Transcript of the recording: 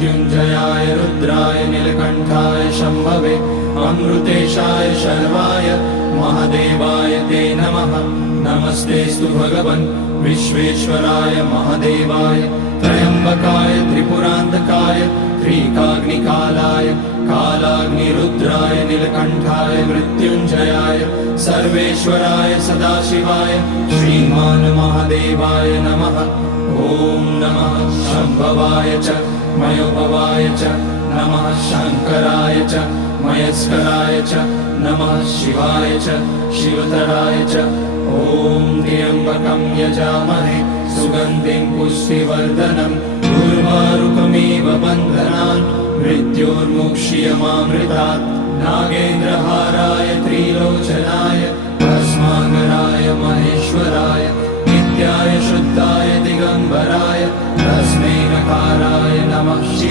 मृत्युञ्जयाय रुद्राय नीलकण्ठाय शम्भवे अमृतेशाय शर्वाय महादेवाय ते नमः। नमस्तेऽस्तु भगवन् विश्वेश्वराय महादेवाय त्र्यम्बकाय त्रिपुरान्तकाय त्रिकाग्निकालाय कालाग्निरुद्राय नीलकण्ठाय मृत्युञ्जयाय सर्वेश्वराय सदाशिवाय श्रीमान् महादेवाय नमः। ॐ नमः शम्भवाय च मयोभवाय च नमः शङ्कराय च मयस्कराय च नमः शिवाय च शिवतराय च। ॐ त्र्यम्बकं यजामहे सुगन्धिं पुष्टिवर्धनम् उर्वारुकमिव बन्धनान् मृत्योर्मुक्ष्यमामृतात्। नागेन्द्रहाराय त्रिलोचनाय भस्माकराय महेश्वराय नित्याय शुद्धाय दिगम्बराय तस्मै नकाराय नमः।